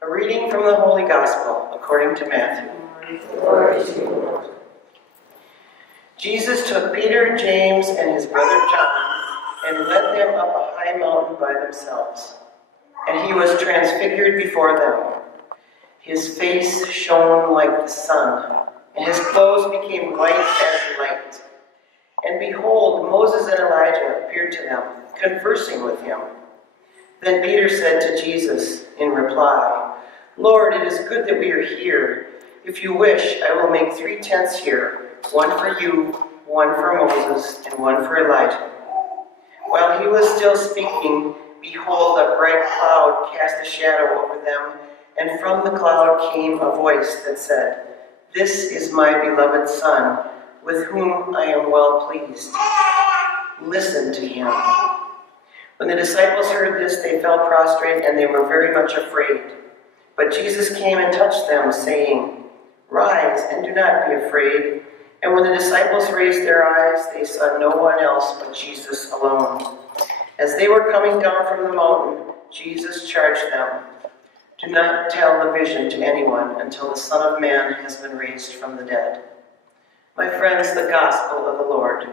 A reading from the Holy Gospel according to Matthew. Glory to you, Lord. Jesus took Peter, James, and his brother John and led them up a high mountain by themselves. And he was transfigured before them. His face shone like the sun, and his clothes became white as light. And behold, Moses and Elijah appeared to them, conversing with him. Then Peter said to Jesus in reply, "Lord, it is good that we are here. If you wish, I will make 3 tents here, one for you, one for Moses, and one for Elijah." While he was still speaking, behold, a bright cloud cast a shadow over them, and from the cloud came a voice that said, "This is my beloved Son, with whom I am well pleased. Listen to him." When the disciples heard this, they fell prostrate, and they were very much afraid. But Jesus came and touched them, saying, "Rise, and do not be afraid." And when the disciples raised their eyes, they saw no one else but Jesus alone. As they were coming down from the mountain, Jesus charged them, "Do not tell the vision to anyone until the Son of Man has been raised from the dead." My friends, the Gospel of the Lord.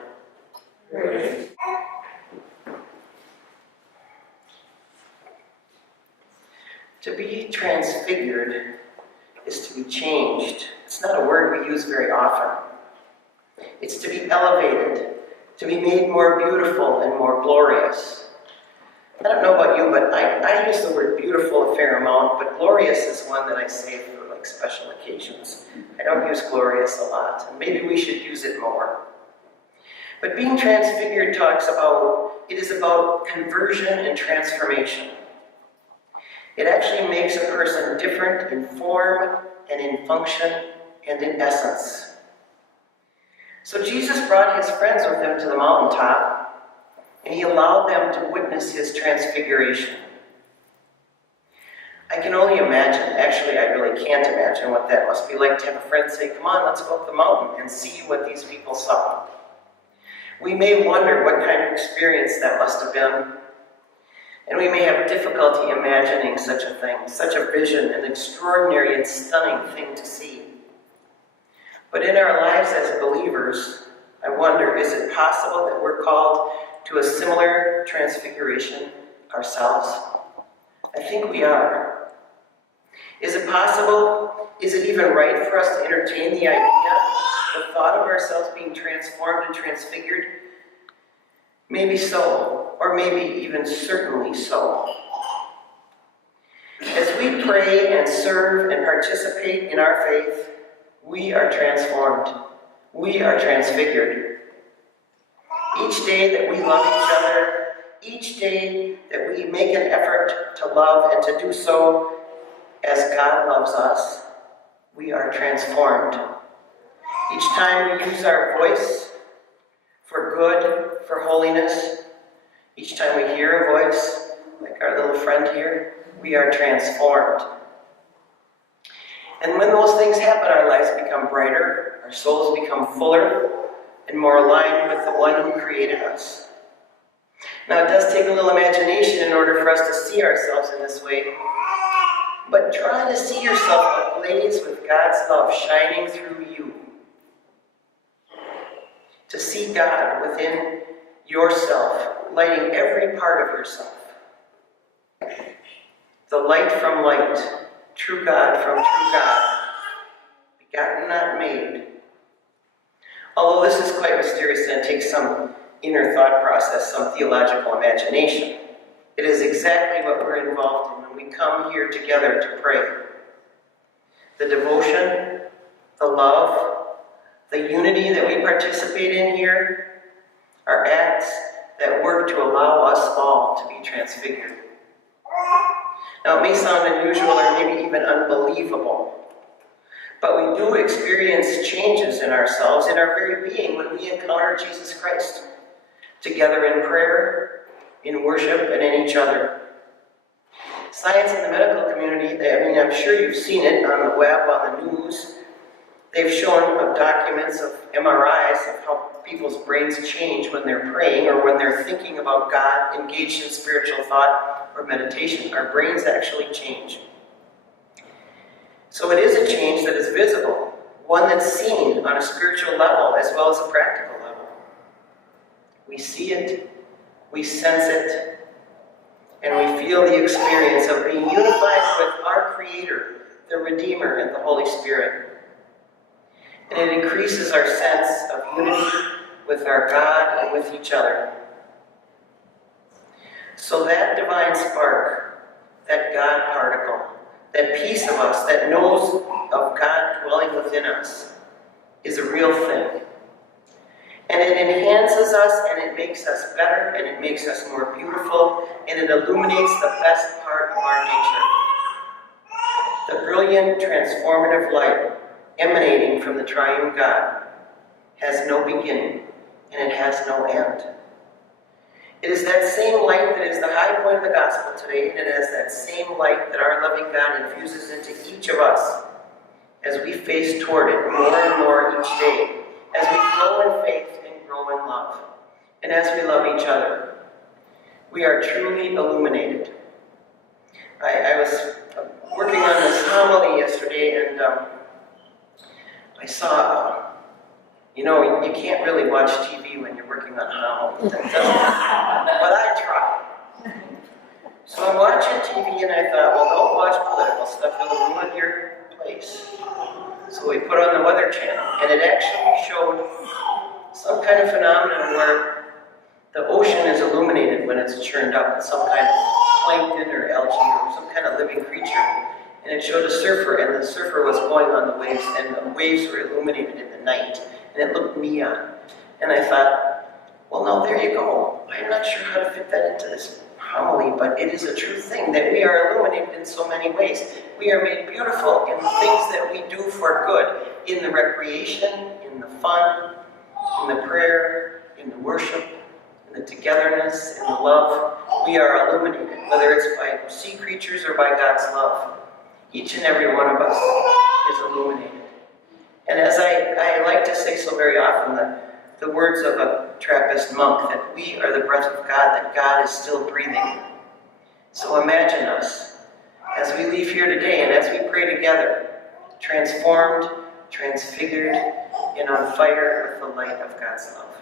Praise. To be transfigured is to be changed. It's not a word we use very often. It's to be elevated, to be made more beautiful and more glorious. I don't know about you, but I use the word beautiful a fair amount, but glorious is one that I say for like special occasions. I don't use glorious a lot, and maybe we should use it more. But being transfigured it is about conversion and transformation. It actually makes a person different in form and in function and in essence. So Jesus brought his friends with him to the mountaintop, and he allowed them to witness his transfiguration. I can only imagine, actually I really can't imagine what that must be like to have a friend say, "Come on, let's go up the mountain and see what these people saw." We may wonder what kind of experience that must have been. And we may have difficulty imagining such a thing, such a vision, an extraordinary and stunning thing to see. But in our lives as believers, I wonder, is it possible that we're called to a similar transfiguration ourselves? I think we are. Is it possible, is it even right for us to entertain the idea, the thought of ourselves being transformed and transfigured? Maybe so, or maybe even certainly so. As we pray and serve and participate in our faith, we are transformed. We are transfigured. Each day that we love each other, each day that we make an effort to love and to do so as God loves us, we are transformed. Each time we use our voice for good, for holiness, each time we hear a voice, like our little friend here, we are transformed. And when those things happen, our lives become brighter, our souls become fuller, and more aligned with the one who created us. Now, it does take a little imagination in order for us to see ourselves in this way, but try to see yourself ablaze with God's love shining through you. To see God within yourself, lighting every part of yourself. The light from light, true God from true God, begotten, not made. Although this is quite mysterious and it takes some inner thought process, some theological imagination, it is exactly what we're involved in when we come here together to pray. The devotion, the love, the unity that we participate in here are acts that work to allow us all to be transfigured. Now, it may sound unusual or maybe even unbelievable, but we do experience changes in ourselves, in our very being, when we encounter Jesus Christ, together in prayer, in worship, and in each other. Science in the medical community, I'm sure you've seen it on the web, on the news. They've shown documents of MRIs of how people's brains change when they're praying or when they're thinking about God, engaged in spiritual thought or meditation. Our brains actually change. So it is a change that is visible, one that's seen on a spiritual level as well as a practical level. We see it, we sense it, and we feel the experience of being unified with our Creator, the Redeemer, and the Holy Spirit. And it increases our sense of unity with our God and with each other. So that divine spark, that God particle, that piece of us that knows of God dwelling within us is a real thing. And it enhances us, and it makes us better, and it makes us more beautiful, and it illuminates the best part of our nature. The brilliant, transformative light emanating from the triune God has no beginning, and it has no end. It is that same light that is the high point of the gospel today, and it is that same light that our loving God infuses into each of us as we face toward it more and more each day, as we grow in faith and grow in love, and as we love each other. We are truly illuminated. I was working on this homily yesterday, and I saw, you can't really watch TV when you're working on homily. But I try. So I'm watching TV, and I thought, well, don't watch political stuff. It'll ruin your place. So we put on the Weather Channel, and it actually showed some kind of phenomenon where the ocean is illuminated when it's churned up. It's some kind of plankton or algae or some kind of living creature. And it showed a surfer, and the surfer was going on the waves, and the waves were illuminated in the night, and it looked neon. And I thought, well, no, there you go. I'm not sure how to fit that into this homily, but it is a true thing that we are illuminated in so many ways. We are made beautiful in the things that we do for good, in the recreation, in the fun, in the prayer, in the worship, in the togetherness, in the love. We are illuminated, whether it's by sea creatures or by God's love. Each and every one of us is illuminated. And as I like to say so very often, the words of a Trappist monk, that we are the breath of God, that God is still breathing. So imagine us as we leave here today and as we pray together, transformed, transfigured, and on fire with the light of God's love.